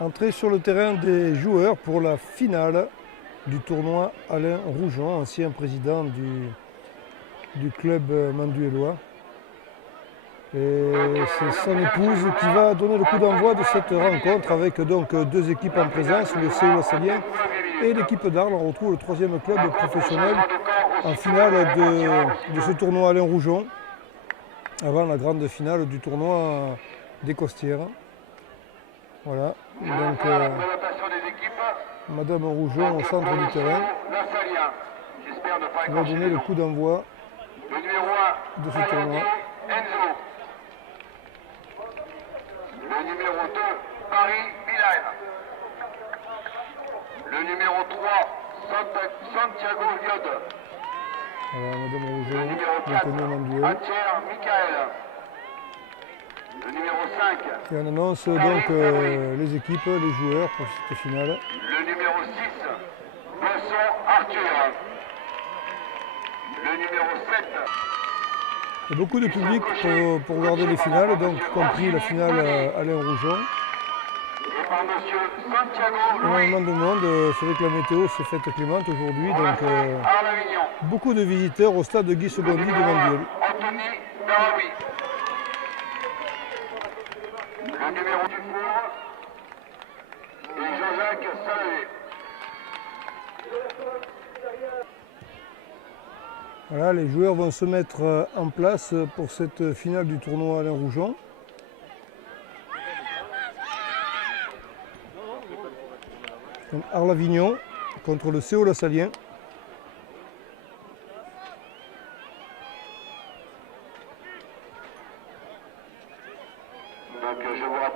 Entrée sur le terrain des joueurs pour la finale du tournoi, Alain Roujon, ancien président du club manduélois. Et c'est son épouse qui va donner le coup d'envoi de cette rencontre avec donc deux équipes en présence, le Séoul Salien et l'équipe d'Arles. On retrouve le troisième club professionnel en finale de ce tournoi Alain Roujon, avant la grande finale du tournoi des Costières. Voilà, donc Madame Roujon au centre du terrain va donner le coup d'envoi de ce tournoi. Le numéro 2, Paris Bilal. Le numéro 3, Santiago Liod. Voilà, Madame Roujon, le numéro 4, Hatcher Michael. Le numéro 5. Et on annonce donc les équipes, les joueurs pour cette finale. Le numéro 6, Besson Arthur. Le numéro 7. Il y a beaucoup de public pour regarder les finales, donc y compris la finale Alain Roujon. Énormément de monde, c'est vrai que la météo s'est faite clémente aujourd'hui, donc beaucoup de visiteurs au stade de Guy Segondy de Manduel. Le numéro du four et Jean-Jacques Salavé. Voilà, les joueurs vont se mettre en place pour cette finale du tournoi Alain Roujon. Arles-Avignon contre le Séoul Salien.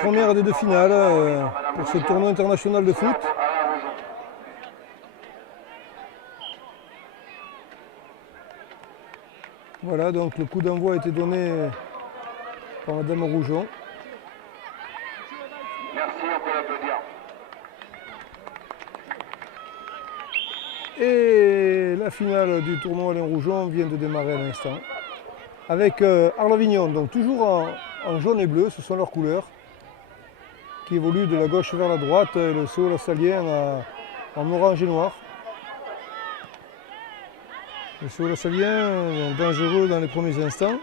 Première des deux finales pour ce tournoi international de foot. Voilà, donc le coup d'envoi a été donné par Madame Roujon. Merci, on peut l'applaudir. Et la finale du tournoi Alain Roujon vient de démarrer à l'instant. Avec Arles-Avignon, donc toujours en jaune et bleu, ce sont leurs couleurs, qui évoluent de la gauche vers la droite, et le Séoul Salien en orange et noir. Le Séoul Salien dangereux dans les premiers instants.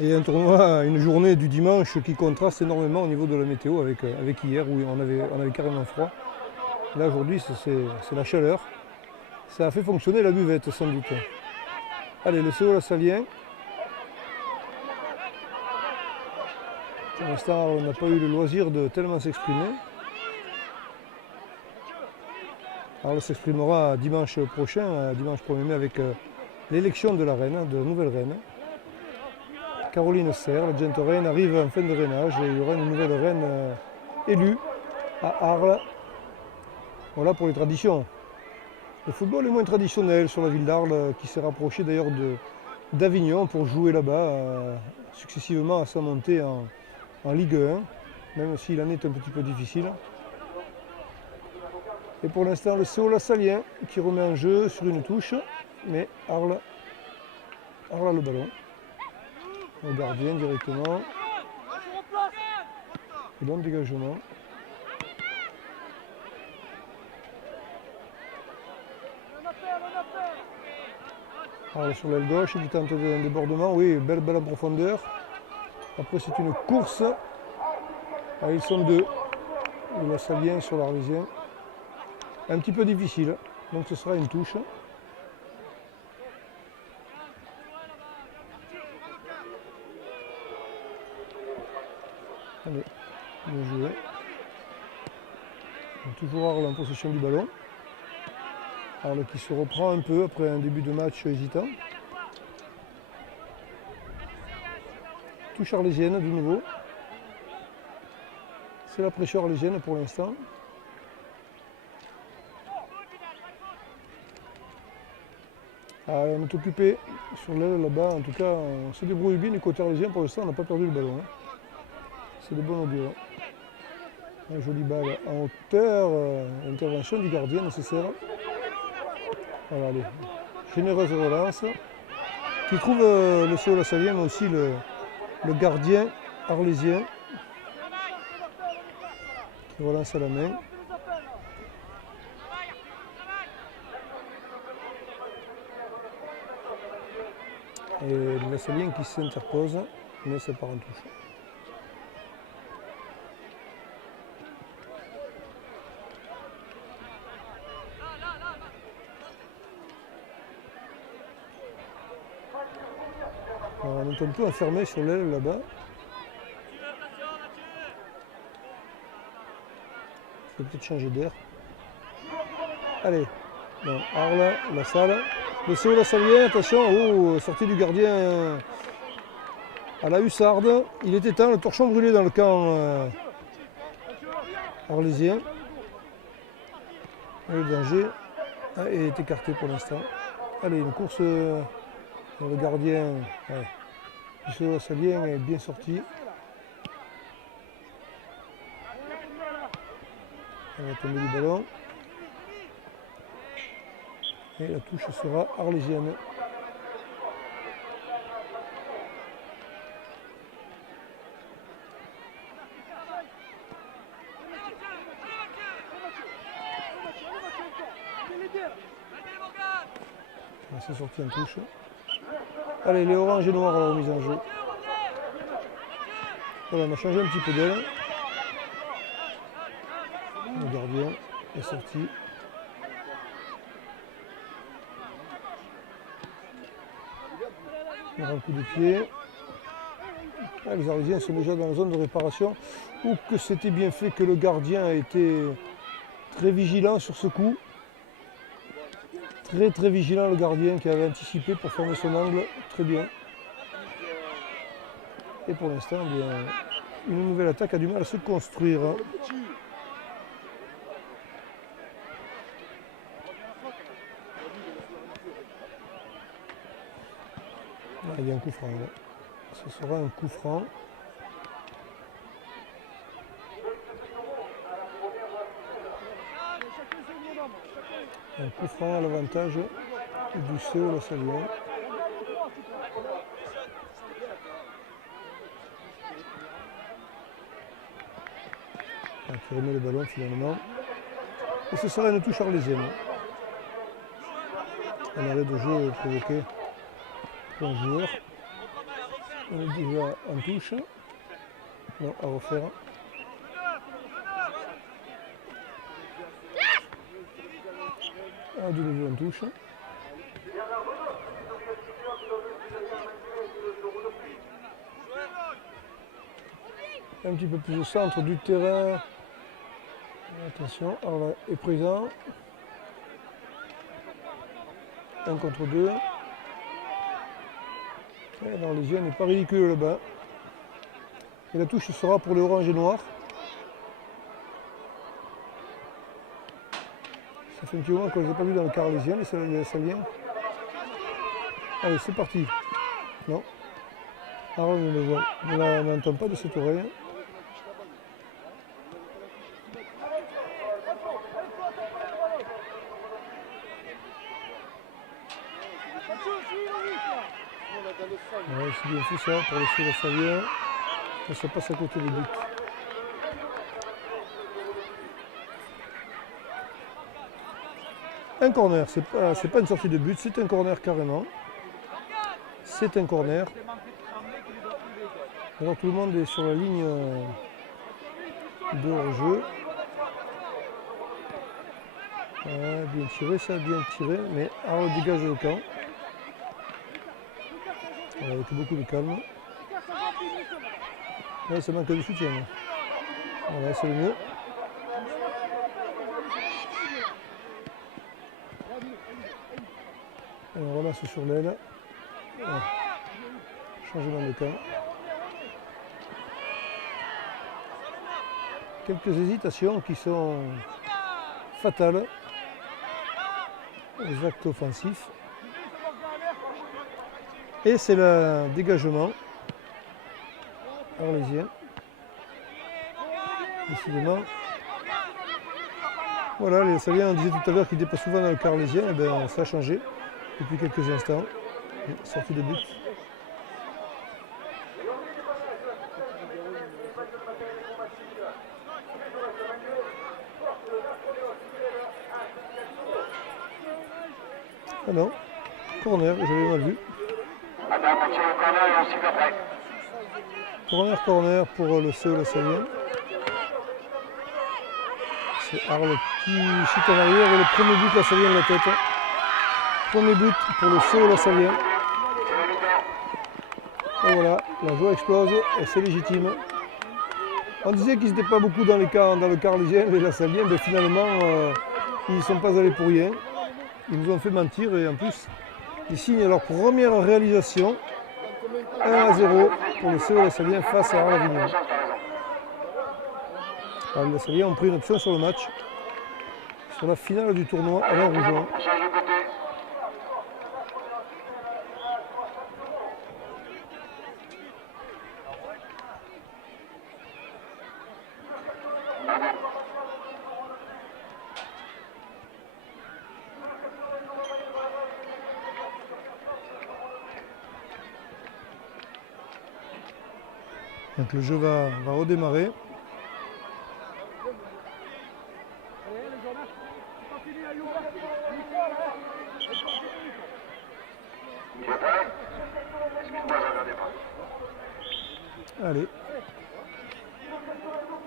Et un tournoi, une journée du dimanche qui contraste énormément au niveau de la météo avec hier où on avait carrément froid. Là aujourd'hui c'est la chaleur. Ça a fait fonctionner la buvette sans doute. Allez, le Séoul Salien. Pour l'instant on n'a pas eu le loisir de tellement s'exprimer. Alors, on s'exprimera dimanche prochain, dimanche 1er mai, avec l'élection de la reine, de la nouvelle reine. Caroline Serre, la gente reine, arrive en fin de réinage et il y aura une nouvelle reine élue à Arles. Voilà pour les traditions. Le football est moins traditionnel sur la ville d'Arles, qui s'est rapproché d'ailleurs d'Avignon pour jouer là-bas, successivement à sa montée en Ligue 1, même si l'année est un petit peu difficile. Et pour l'instant, le Séoul Salien qui remet en jeu sur une touche, mais Arles a le ballon. Au gardien directement. Et bon dégagement. Arles sur l'aile gauche, il tente un débordement. Oui, belle balle en profondeur. Après, c'est une course. Ah, ils sont deux. Le Salien sur l'Arlésien. Un petit peu difficile, donc ce sera une touche. Allez, bien joué. Toujours Arles en possession du ballon. Arles qui se reprend un peu après un début de match hésitant. Touche arlésienne de nouveau. C'est la pression arlésienne pour l'instant. Ah, on est occupé sur l'aile là-bas, en tout cas on se débrouille bien du côté arlésien, pour l'instant on n'a pas perdu le ballon. C'est de bon augure. Un joli balle en hauteur, intervention du gardien nécessaire. Voilà, allez. généreuse relance qui trouve le CO Lassalien, mais aussi le gardien arlésien qui relance à la main. Et le Lassalien qui s'interpose, mais ça part en touche. Alors, on est un peu enfermé sur l'aile là-bas. Il faut peut-être changer d'air. Allez, non, Arles, la salle. Le CO Lassalien, attention, oh, sortie du gardien à la hussarde. Il était temps, le torchon brûlé dans le camp arlésien. Le danger est écarté pour l'instant. Allez, une course dans le gardien. Ouais. Le CO Lassalien est bien sorti. On va tomber du ballon. Et la touche sera arlésienne. C'est sorti en touche. Allez, les oranges et noirs à la remise en jeu. Voilà, on a changé un petit peu d'aile. Le gardien est sorti. Un coup de pied. Ah, les Arlésiens sont déjà dans la zone de réparation. Ou que c'était bien fait que le gardien a été très vigilant sur ce coup. Très vigilant le gardien qui avait anticipé pour fermer son angle. Très bien. Et pour l'instant, une nouvelle attaque a du mal à se construire. Il y a un coup franc. Là. Ce sera un coup franc. Un coup franc à l'avantage du CO Lassalien. Qui remet le ballon finalement. Et ce sera une touche arlésienne. Un arrêt de jeu provoqué pour un joueur. On est déjà en touche. Non, à refaire. De nouveau en touche. Un petit peu plus au centre du terrain. Attention, Arles est présent. 1 contre 2. L'Arlésien n'est pas ridicule là-bas. Et la touche sera pour les orange et noir. Ça fait un petit moment qu'on ne les a pas vus dans le quart arlésien, les Lassalliens. Allez, c'est parti. Non. Arles ne le voit. On n'entend pas de cette oreille. Ouais, c'est bien fait ça pour laisser Lassalien. Ça passe à côté des buts. Un corner, c'est pas une sortie de but, c'est un corner carrément. C'est un corner. Alors tout le monde est sur la ligne de hors-jeu. Bien tiré, ça, bien tiré, mais Arles dégage le camp. Avec beaucoup de calme. Là, ça manque de soutien. Voilà, c'est le mieux. On ramasse sur l'aile. Voilà. Changement de camp. Quelques hésitations qui sont fatales aux actes offensifs. Et c'est le dégagement arlésien. Décidément. Voilà, les Lassalliens, on disait tout à l'heure qu'ils dépassent souvent dans le quart arlésien, et bien ça a changé. depuis quelques instants. Sortie de but. Ah non, corner, j'avais mal vu. Attention au corner et on siffle après. Corner pour le CO La Savienne. C'est Arles qui chute en arrière et le premier but La Savienne de la tête. Premier but pour le CO La Savienne. Et voilà, la joie explose et c'est légitime. On disait qu'ils n'étaient pas beaucoup dans le Carlésien et La Savienne, mais finalement ils ne sont pas allés pour rien. Ils nous ont fait mentir et en plus ils signent leur première réalisation. 1-0 pour le CO La Savienne face à Arles-Avignon. Les Saviens ont pris une option sur le match, sur la finale du tournoi Alain Rougeon. Donc le jeu va redémarrer. Allez.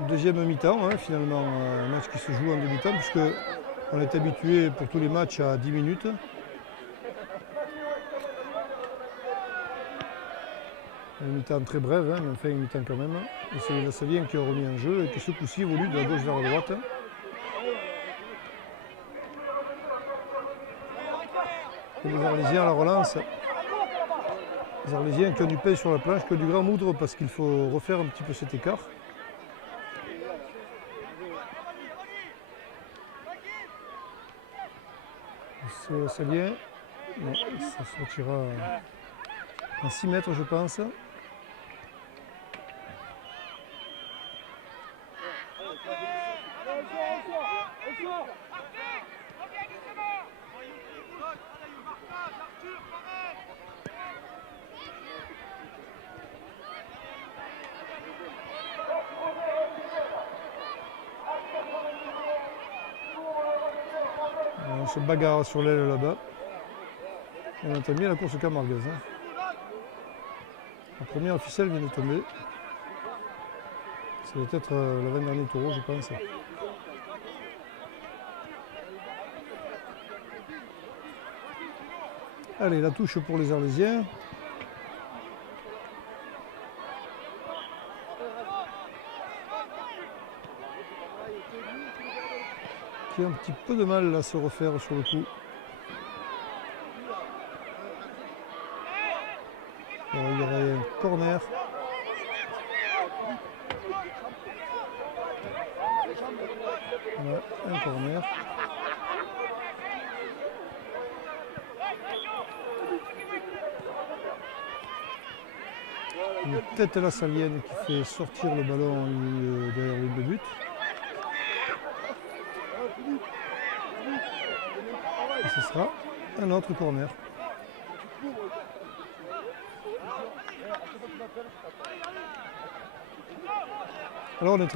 Deuxième mi-temps, hein, finalement, un match qui se joue en demi-temps, puisque on est habitué pour tous les matchs à 10 minutes. Une mi-temps très brève, hein, mais enfin une mi-temps quand même. Et c'est La Savienne qui a remis en jeu et qui ce coup-ci évolue de la gauche vers la droite. Et les Arlésiens à la relance. Les Arlésiens qui ont du pain sur la planche, qui ont du grand moudre parce qu'il faut refaire un petit peu cet écart. C'est La Savienne. Non, ça sortira en 6 mètres, je pense. On se bagarre sur l'aile là-bas. On entend bien la course camarguaise. Hein. La première officielle vient de tomber. Ça doit être l'avant-dernier taureau, je pense. Allez, la touche pour les Arlésiens. Qui a un petit peu de mal à se refaire sur le coup. Alors, il y aurait un corner. Voilà, un corner. Une tête à La Savienne qui fait sortir le ballon derrière le but. Et ce sera un autre corner. Alors on est très